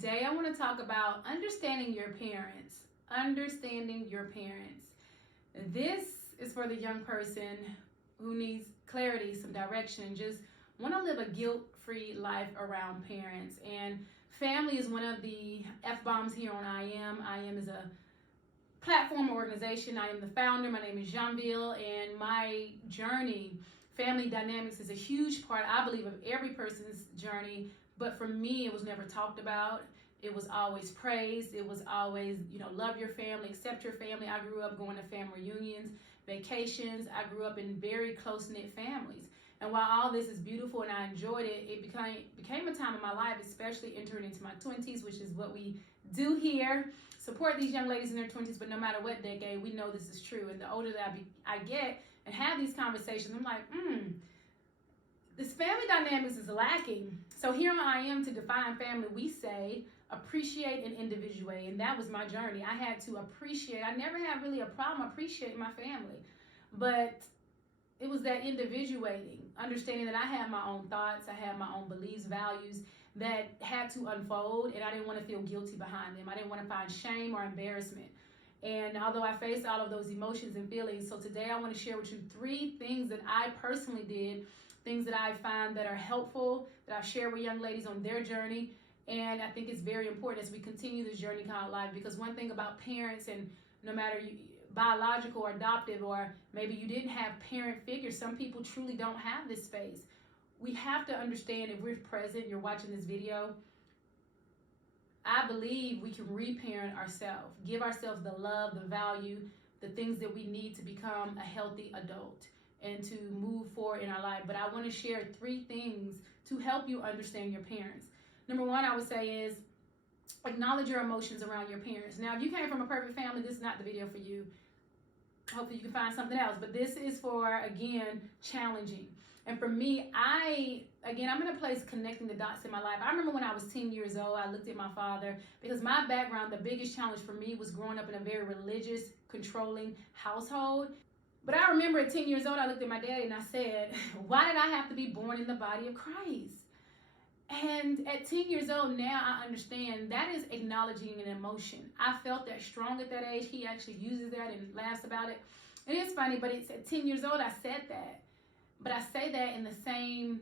today I want to talk about understanding your parents. Understanding your parents. This is for the young person who needs clarity, some direction, just want to live a guilt-free life around parents. And family is one of the F-bombs here on I Am. I Am is a platform organization. I am the founder. My name is Janville, and my journey, family dynamics, is a huge part, I believe, of every person's journey. But for me, it was never talked about. It was always praised. It was always, love your family, accept your family. I grew up going to family reunions, vacations. I grew up in very close-knit families. And while all this is beautiful and I enjoyed it, it became a time in my life, especially entering into my 20s, which is what we do here. Support these young ladies in their 20s, but no matter what decade, we know this is true. And the older that I get and have these conversations, I'm like, this family dynamics is lacking. So here I am to define family. We say appreciate and individuate, and that was my journey. I had to appreciate. I never had really a problem appreciating my family, but it was that individuating, understanding that I had my own thoughts, I had my own beliefs, values that had to unfold, and I didn't want to feel guilty behind them. I didn't want to find shame or embarrassment. And although I faced all of those emotions and feelings, so today I want to share with you 3 things that I personally did, things that I find that are helpful, that I share with young ladies on their journey. And I think it's very important as we continue this journey called life, because one thing about parents, and no matter biological or adoptive, or maybe you didn't have parent figures, some people truly don't have this space. We have to understand, if we're present, you're watching this video, I believe we can reparent ourselves, give ourselves the love, the value, the things that we need to become a healthy adult and to move forward in our life. But I want to share 3 things to help you understand your parents. Number 1, I would say, is acknowledge your emotions around your parents. Now, if you came from a perfect family, this is not the video for you. Hopefully you can find something else. But this is for, again, challenging. And for me, I'm in a place connecting the dots in my life. I remember when I was 10 years old, I looked at my father, because my background, the biggest challenge for me was growing up in a very religious, controlling household. But I remember at 10 years old, I looked at my daddy and I said, why did I have to be born in the body of Christ? And at 10 years old now, I understand that is acknowledging an emotion. I felt that strong at that age. He actually uses that and laughs about it. And it's funny, but it's at 10 years old I said that. But I say that in the same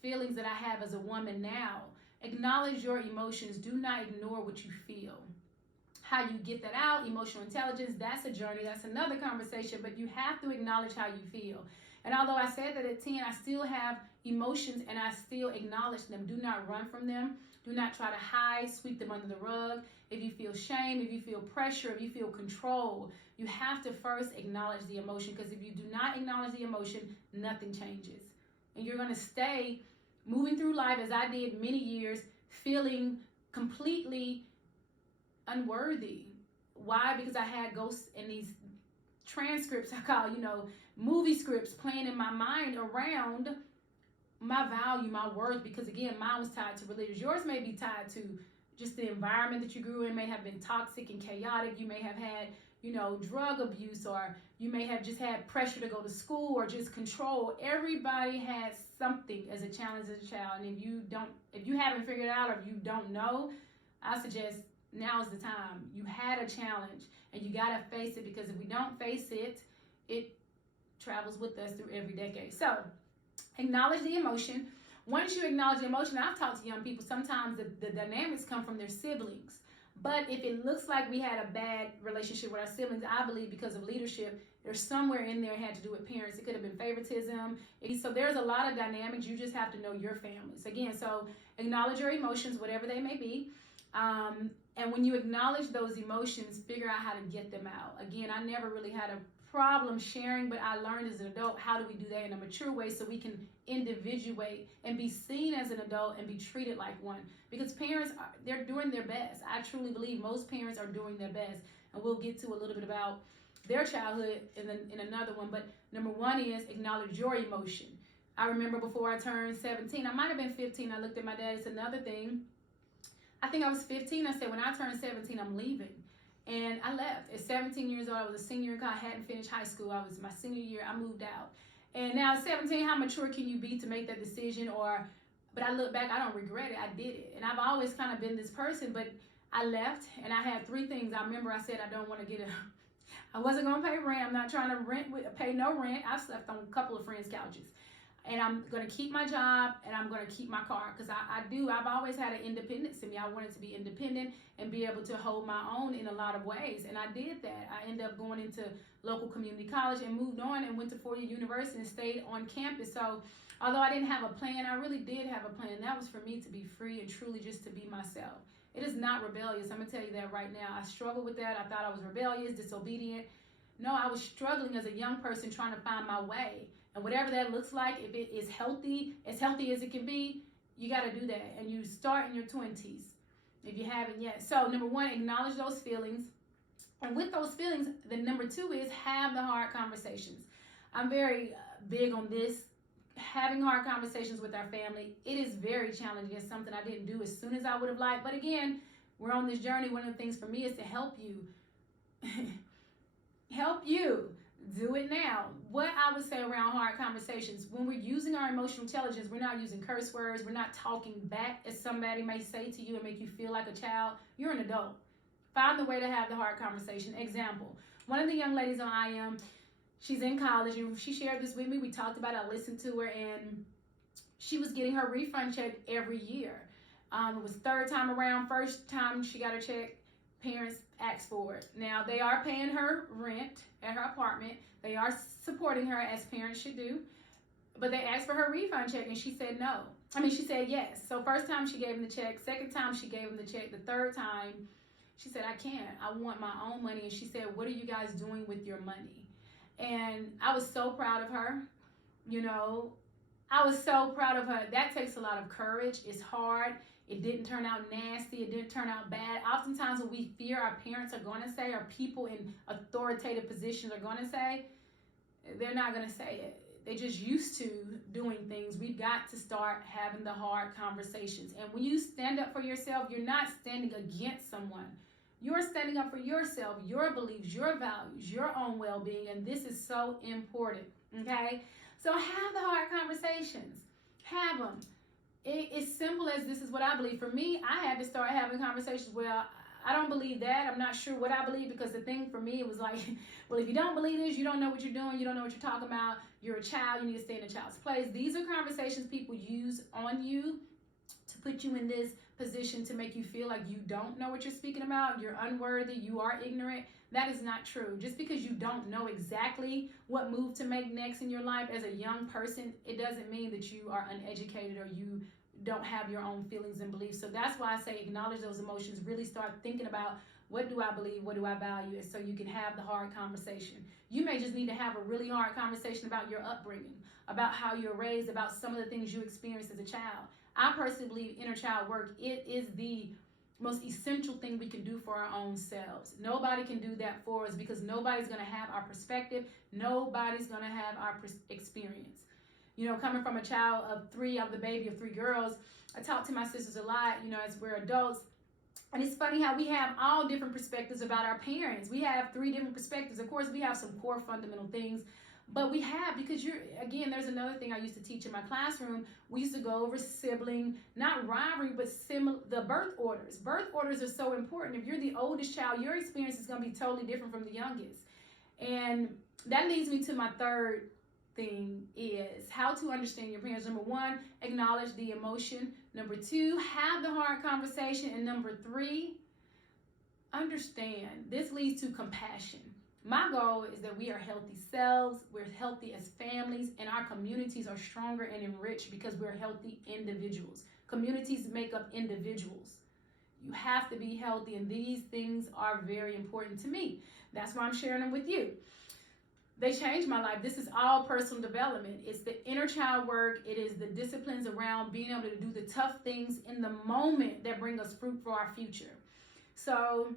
feelings that I have as a woman now. Acknowledge your emotions. Do not ignore what you feel. How you get that out, emotional intelligence, that's a journey. That's another conversation. But you have to acknowledge how you feel. And although I said that at 10, I still have emotions and I still acknowledge them. Do not run from them. Do not try to hide, sweep them under the rug. If you feel shame, if you feel pressure, if you feel control, you have to first acknowledge the emotion, because if you do not acknowledge the emotion, nothing changes. And you're going to stay moving through life, as I did many years, feeling completely unworthy. Why? Because I had ghosts in these transcripts, I call, movie scripts playing in my mind around my value, my worth, because again, mine was tied to religion. Yours may be tied to just the environment that you grew in, may have been toxic and chaotic. You may have had, drug abuse, or you may have just had pressure to go to school, or just control. Everybody has something as a challenge as a child. And if you haven't figured it out, or if you don't know, I suggest now is the time. You had a challenge and you got to face it, because if we don't face it, it travels with us through every decade. So acknowledge the emotion. Once you acknowledge the emotion, I've talked to young people, sometimes the dynamics come from their siblings. But if it looks like we had a bad relationship with our siblings, I believe because of leadership, there's somewhere in there had to do with parents. It could have been favoritism. So there's a lot of dynamics. You just have to know your families. Again, so acknowledge your emotions, whatever they may be. And when you acknowledge those emotions, figure out how to get them out. Again, I never really had a problem sharing, but I learned as an adult, how do we do that in a mature way so we can individuate and be seen as an adult and be treated like one. Because parents, they're doing their best. I truly believe most parents are doing their best. And we'll get to a little bit about their childhood in another one. But number 1 is acknowledge your emotion. I remember before I turned 17, I might have been 15, I looked at my dad. It's another thing. I think I was 15. I said, when I turn 17, I'm leaving. And I left. At 17 years old, I was a senior in college. I hadn't finished high school. I was my senior year. I moved out. And now at 17, how mature can you be to make that decision? Or But I look back, I don't regret it. I did it. And I've always kind of been this person, but I left and I had 3 things. I remember I said I don't want to get I wasn't going to pay rent. I'm not trying to pay no rent. I slept on a couple of friends' couches. And I'm going to keep my job and I'm going to keep my car because I've always had an independence in me. I wanted to be independent and be able to hold my own in a lot of ways. And I did that. I ended up going into local community college and moved on and went to 4-year university and stayed on campus. So although I didn't have a plan, I really did have a plan. And that was for me to be free and truly just to be myself. It is not rebellious. I'm going to tell you that right now. I struggled with that. I thought I was rebellious, disobedient. No, I was struggling as a young person trying to find my way. And whatever that looks like, if it is healthy as it can be, you got to do that. And you start in your 20s if you haven't yet. So number 1, acknowledge those feelings. And with those feelings, the number 2 is have the hard conversations. I'm very big on this. Having hard conversations with our family, it is very challenging. It's something I didn't do as soon as I would have liked. But again, we're on this journey. One of the things for me is to help you. Help you. Do it now. What I would say around hard conversations, when we're using our emotional intelligence, we're not using curse words. We're not talking back as somebody may say to you and make you feel like a child. You're an adult. Find the way to have the hard conversation. Example, one of the young ladies on IM, she's in college and she shared this with me. We talked about it. I listened to her and she was getting her refund check every year. It was 3rd time around. First time she got her check, parents asked for it. Now, they are paying her rent at her apartment. They are supporting her as parents should do. But they asked for her refund check and she said no. She said yes. So first time she gave him the check. Second time she gave him the check. The 3rd time she said, I can't. I want my own money. And she said, what are you guys doing with your money? And I was so proud of her. I was so proud of her. That takes a lot of courage. It's hard. It didn't turn out nasty. It didn't turn out bad. Oftentimes what we fear our parents are going to say, or people in authoritative positions are going to say, they're not going to say it. They're just used to doing things. We've got to start having the hard conversations. And when you stand up for yourself, you're not standing against someone. You're standing up for yourself, your beliefs, your values, your own well-being. And this is so important, okay? So have the hard conversations. Have them. It's simple as this is what I believe. For me, I had to start having conversations. Well, I don't believe that. I'm not sure what I believe, because the thing for me, it was like, well, if you don't believe this, you don't know what you're doing. You don't know what you're talking about. You're a child. You need to stay in a child's place. These are conversations people use on you to put you in this position to make you feel like you don't know what you're speaking about. You're unworthy. You are ignorant. That is not true. Just because you don't know exactly what move to make next in your life as a young person, it doesn't mean that you are uneducated or you don't have your own feelings and beliefs. So that's why I say acknowledge those emotions. Really start thinking about, what do I believe? What do I value? And so you can have the hard conversation. You may just need to have a really hard conversation about your upbringing, about how you're raised, about some of the things you experienced as a child. I personally believe inner child work, it is the most essential thing we can do for our own selves. Nobody can do that for us, because nobody's going to have our perspective. Nobody's going to have our experience. Coming from a child of 3, I'm the baby of 3 girls. I talk to my sisters a lot, as we're adults. And it's funny how we have all different perspectives about our parents. We have 3 different perspectives. Of course, we have some core fundamental things. But we have, because there's another thing I used to teach in my classroom. We used to go over sibling, not rivalry, but the birth orders. Birth orders are so important. If you're the oldest child, your experience is going to be totally different from the youngest. And that leads me to my 3rd thing, is how to understand your parents. Number 1, acknowledge the emotion. Number 2, have the hard conversation. And number 3, understand. This leads to compassion. My goal is that we are healthy selves, we're healthy as families, and our communities are stronger and enriched because we're healthy individuals. Communities make up individuals. You have to be healthy, and these things are very important to me. That's why I'm sharing them with you. They changed my life. This is all personal development. It's the inner child work. It is the disciplines around being able to do the tough things in the moment that bring us fruit for our future. So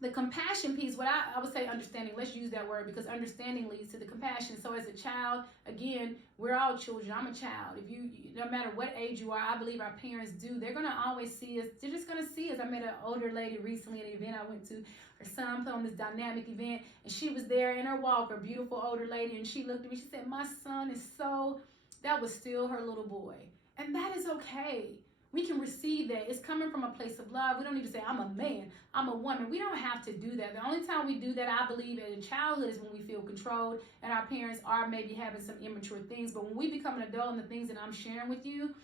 the compassion piece, what I would say understanding, let's use that word, because understanding leads to the compassion. So as a child, again, we're all children. I'm a child. If you, no matter what age you are, I believe our parents do. They're going to always see us. They're just going to see us. I met an older lady recently at an event I went to. Her son put on this dynamic event, and she was there in her walker, beautiful older lady, and she looked at me. She said, my son is so that was still her little boy. And that is okay. We can receive that. It's coming from a place of love. We don't need to say, I'm a man, I'm a woman. We don't have to do that. The only time we do that, I believe, in childhood is when we feel controlled and our parents are maybe having some immature things. But when we become an adult and the things that I'm sharing with you,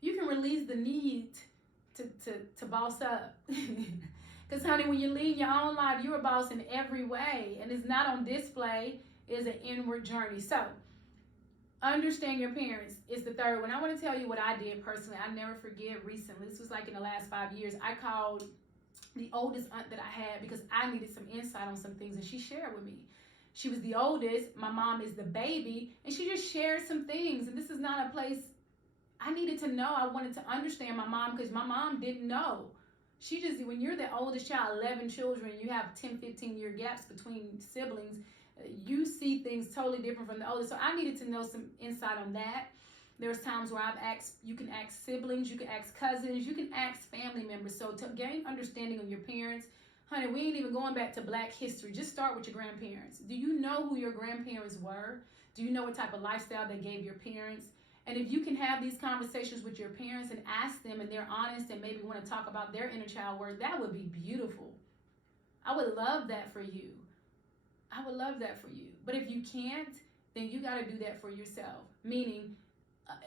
you can release the need to boss up. Because, honey, when you lead your own life, you're a boss in every way. And it's not on display. It's an inward journey. So, understand your parents is the third one. I want to tell you what I did personally. I never forget recently. This was like in the last 5 years. I called the oldest aunt that I had because I needed some insight on some things, and she shared with me. She was the oldest. My mom is the baby, and she just shared some things. And this is not a place I needed to know. I wanted to understand my mom because my mom didn't know. She just, when you're the oldest child, 11 children, you have 10, 15-year gaps between siblings, you see things totally different from the oldest. So I needed to know some insight on that. There's times where I've asked, you can ask siblings, you can ask cousins, you can ask family members. So to gain understanding of your parents, honey, we ain't even going back to Black history. Just start with your grandparents. Do you know who your grandparents were? Do you know what type of lifestyle they gave your parents? And if you can have these conversations with your parents and ask them and they're honest and maybe want to talk about their inner child work, that would be beautiful. I would love that for you. I would love that for you. But if you can't, then you got to do that for yourself. Meaning,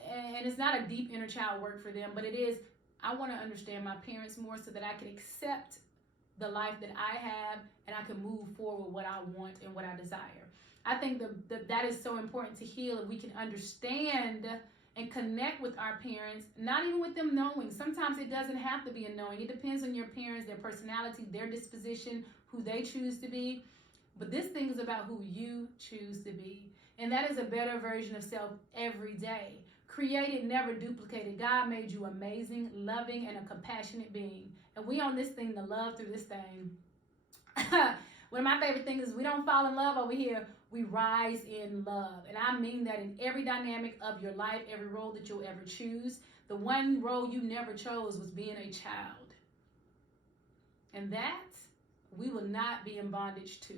and it's not a deep inner child work for them, but it is, I want to understand my parents more so that I can accept the life that I have and I can move forward what I want and what I desire. I think that is so important to heal if we can understand and connect with our parents, not even with them knowing. Sometimes it doesn't have to be a knowing. It depends on your parents, their personality, their disposition, who they choose to be. But this thing is about who you choose to be. And that is a better version of self every day. Created, never duplicated. God made you amazing, loving, and a compassionate being. And we on this thing to love through this thing. One of my favorite things is we don't fall in love over here. We rise in love. And I mean that in every dynamic of your life, every role that you'll ever choose. The one role you never chose was being a child. And that we will not be in bondage to.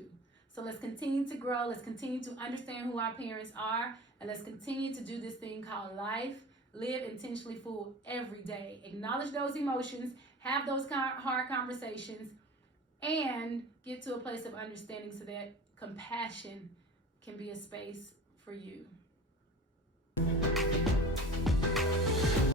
So let's continue to grow. Let's continue to understand who our parents are. And let's continue to do this thing called life. Live intentionally full every day. Acknowledge those emotions. Have those hard conversations. And get to a place of understanding so that compassion can be a space for you.